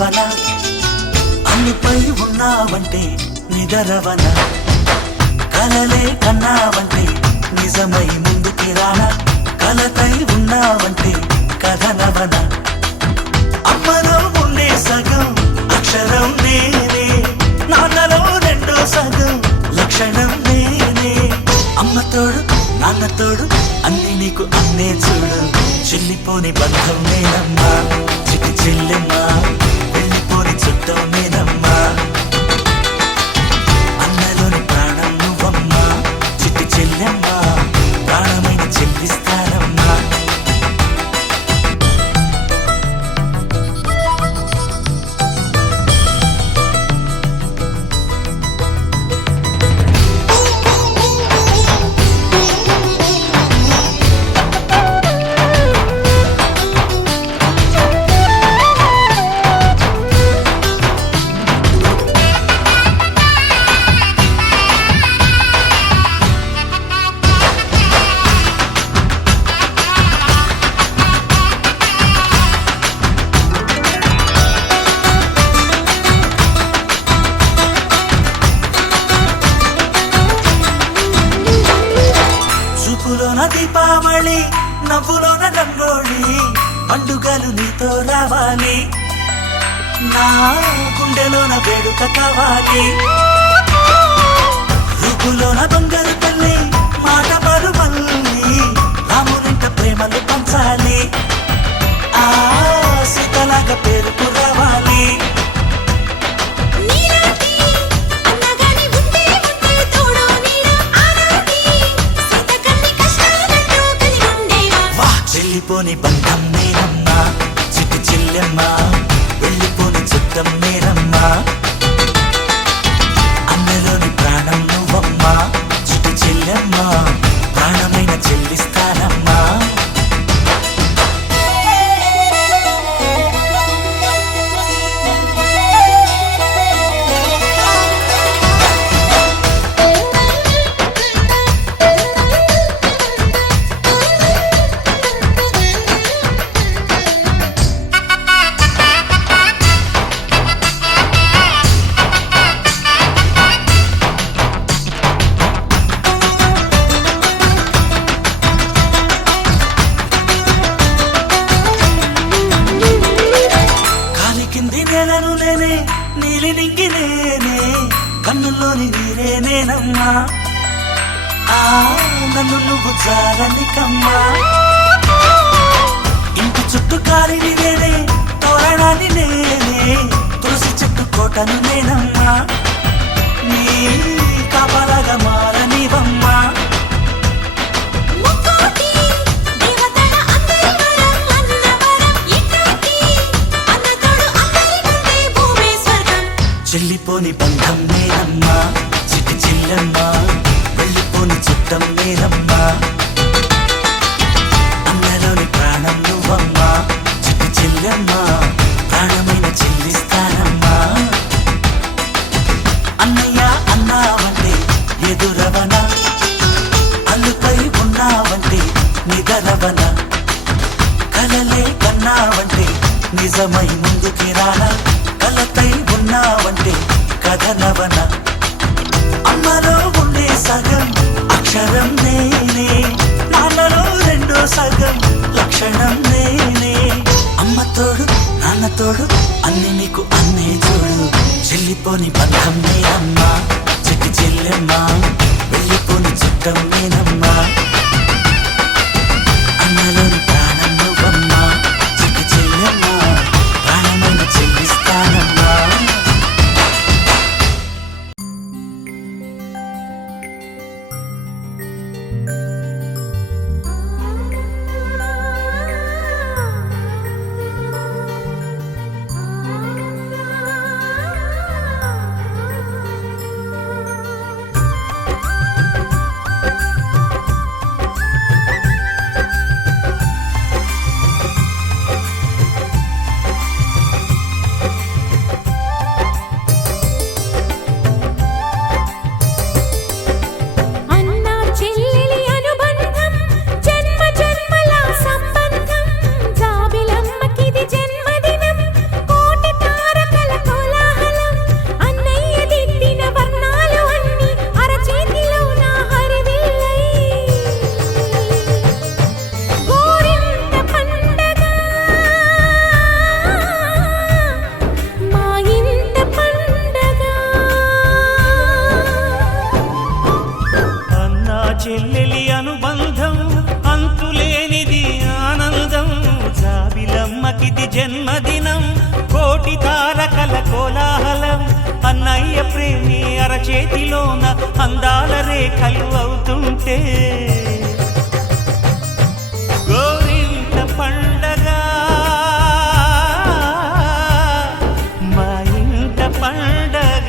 ఎదురవన అన్నిపై ఉన్నావంటే నిదరవన కలలే కన్నావంటే నిజమై ముందుకి రానా కలతై ఉన్నావంటే కథనవన అమ్మలో ఉండే సగం అక్షరం నేనే నాన్నలో రెండో సగం లక్షణం నేనే అమ్మ తోడు నాన్న తోడు అన్ని నీకు అన్నే చూడు చెల్లిపోని బంధం నేనమ్మా చిటి చెల్లెమ్మా వెళ్ళిపోని చుట్టం నేనమ్మా అన్నలోని ప్రాణం నువ్వమ్మా చిటి చెల్లెమ్మా ప్రాణమైన చెల్లిస్తానమ్మా చూపులోన దీపావళి నవ్వులోన రంగోళి పండుగలు నీతో రావాలి నా గుండెలోన వేడుక కావాలి రూపులోన దొంగలు తల్లి మాట పరుమల్లి రామునింట ప్రేమలు పంచాలి ఆ సీతలాగా పేరుకు రావాలి వెళ్ళిపోని బంధం నేనమ్మా చిట్టి చెల్లెమ్మా వెళ్ళిపోని చుట్టం నేనమ్మా అన్నలోని ప్రాణం నువ్వమ్మా చిట్టి చెల్లెమ్మా ప్రాణమైన చెల్లిస్తానమ్మా నేలను నేనే నీలి నింగి నేనే కన్నుల్లోని నీరే నేనమ్మా ఆ నన్ను నువ్వు జారనికమ్మా ఇంటి చుట్టూ కాలిని నేనే తోరణాన్ని నేనే తులసి చెట్టు కోటను నేనమ్మా నీ కాపలాగా మారనివమ్మా చెల్లిపోని బంధం నేనమ్మా చిట్టి చెల్లెమ్మా వెళ్ళిపోని చుట్టం నేనమ్మా అన్నలోని ప్రాణం నువ్వమ్మా చిట్టి చెల్లెమ్మా ప్రాణమైన చెల్లిస్తానమ్మా అన్నయ్య అన్నావంటే ఎదురవన అల్లుపై ఉన్నావంటే నిదరవన కలలే కన్నావంటే నిజమై ముందుకి రానా కలతై ఉన్నావంటే కథనవన అమ్మలో ఉండే సగం అక్షరం నేనే నాన్నలో రెండో సగం లక్షణం నేనే అమ్మ తోడు నాన్న తోడు అన్ని నీకు అన్నే చూడు చెల్లిపోని బంధం నేనమ్మా చిట్టి చెల్లెమ్మా వెళ్ళిపోని చుట్టం నేనమ్మా అన్నలోని ప్రాణం నువ్వమ్మా చిట్టి చెల్లెమ్మా ప్రాణమైన చెల్లిస్తానమ్మా ప్రేమి అరచేతిలోన అందాల రేఖలు అవుతుంటే గోరింట పండగ మా ఇంట పండగ.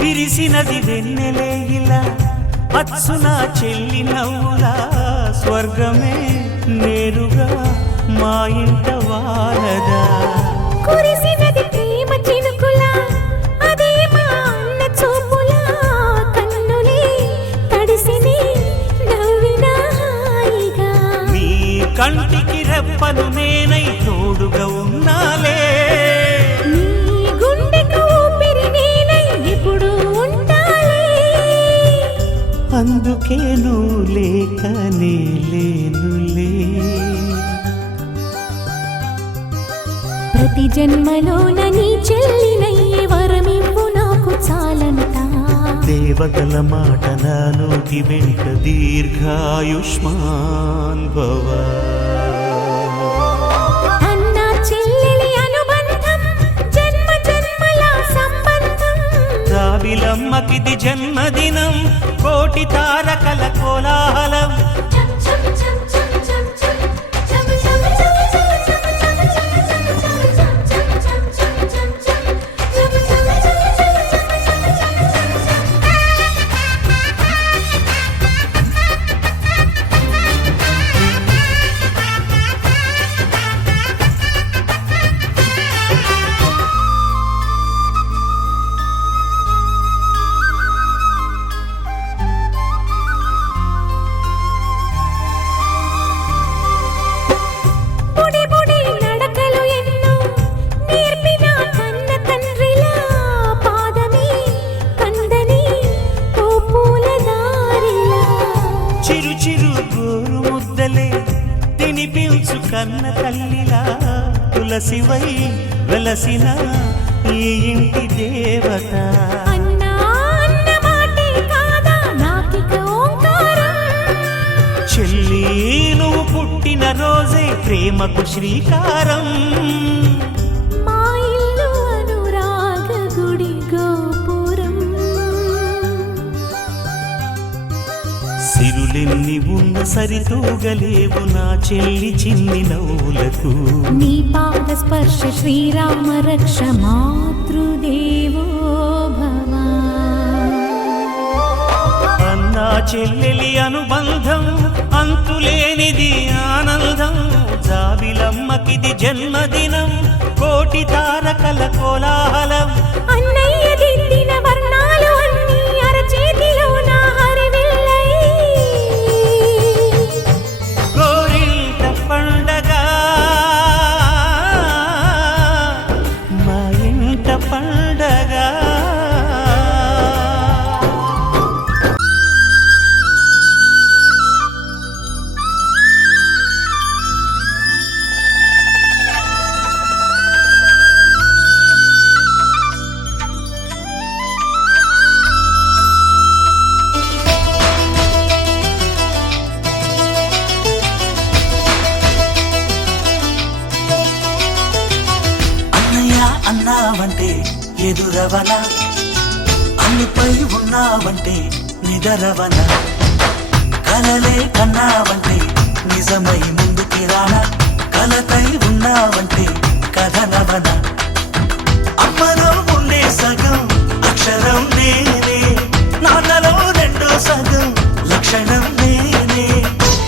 విరిసినది వెన్నెలే ఇలా అచ్చున చెల్లి నవ్వులా స్వర్గమే నేరుగా మా ఇంట వారదా. కురిసినది ప్రేమ చినుకులా అదే మా అన్న చూపులా కన్నులే తడిసిని నవ్వినా హాయిగా. నీ కంటికి రెప్పను నేనై తోడుగా ఉన్నాలే. నీ గుండెకు ఊపిరి నేనై ఎప్పుడు ఉంటాలే. అందుకే నువ్వు లేకనే లేనులే. ప్రతి జన్మలోన నీ చెల్లినయ్యే వరమివ్వు నాకు చాలంట. దేవతల మాట నా నోటి వెంట దీర్ఘాయుష్మాన్ భవ. అన్న చెల్లెలి అనుబంధం జన్మ జన్మల సంబంధం. జాబిలమ్మకిది జన్మదినం కోటి తారకల కోలాహలం. బుడి బుడి నడకలు ఎన్నో నేర్పిన కన్న తండ్రిలా పాదమే కందని ఓ పూల దారిలా. చిరు చిరు గోరు ముద్దలే తినిపించు కన్న తల్లిలా తులసివై వెలసిన ఈ ఇంటి దేవత. అన్నా అన్న మాటే కాదా నాకిక ఓంకారం. చెల్లి నువ్వు పుట్టిన రోజే ప్రేమకు శ్రీకారం. మా ఇల్లు అనురాగ గుడి గోపురం. సిరులెన్ని ఉన్న సరితూగలేవు నా చెల్లి చిన్ని నవ్వులకు. నీ పాద స్పర్శ శ్రీరామ రక్ష మాతృదేవో భవ. అన్నా చెల్లెలి అనుబంధం అంతులేనిది ఆనందం. జాబిలమ్మకిది జన్మదినం కోటి తారకల కోలాహలం. అన్నయ్య దిద్దిన వర్ణాలు అన్నీ అరచేతిలో నా హరివిల్లై. గోరింట పండగ మా ఇంట పండగ. అన్నావంటే ఎదురవన, అన్నిపై ఉన్నావంటే నిదరవన. కలలే కన్నావంటే నిజమై ముందుకి రాన, కలతై ఉన్నావంటే కథనవన. అమ్మలో ఉండే సగం అక్షరం నేనే, నాన్నలో రెండో సగం లక్షణం నేనే.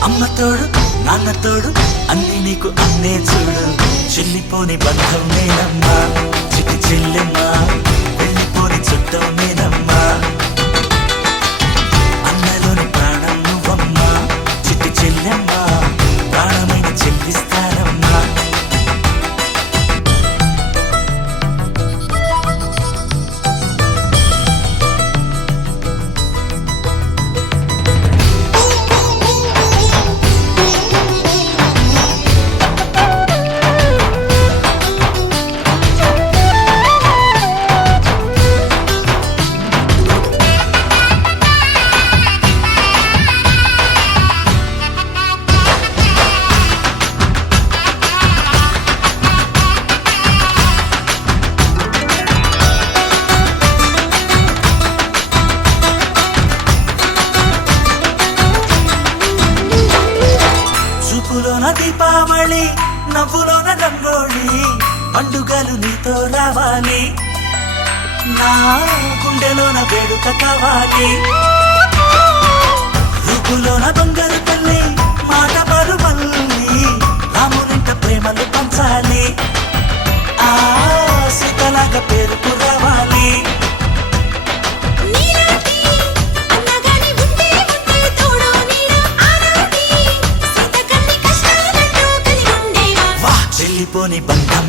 అమ్మ తోడు నాన్న తోడు అన్ని నీకు అన్నే చూడు. చెల్లిపోని బంధం నేనమ్మా, చిటి చెల్లెమ్మా, వెళ్ళిపోని చుట్టం నేనమ్మా. నవ్వులోన రంగోళి పండుగలు నీతో రావాలి నా గుండెలోన వేడుక కావాలి రూపులోన దొంగలు తల్లి మాట పరుమల్లి రామునింట ప్రేమలు పంచాలి ఆ సీతలాగా పేరుకు రావాలి నీలాంటి అన్నగాని ఉంటే ఉంటే తోడు నీడ ఆనాటి సీత కన్ని కష్టాలంటూ కలిగి ఉండేవా వా చెల్లిపోని బంధం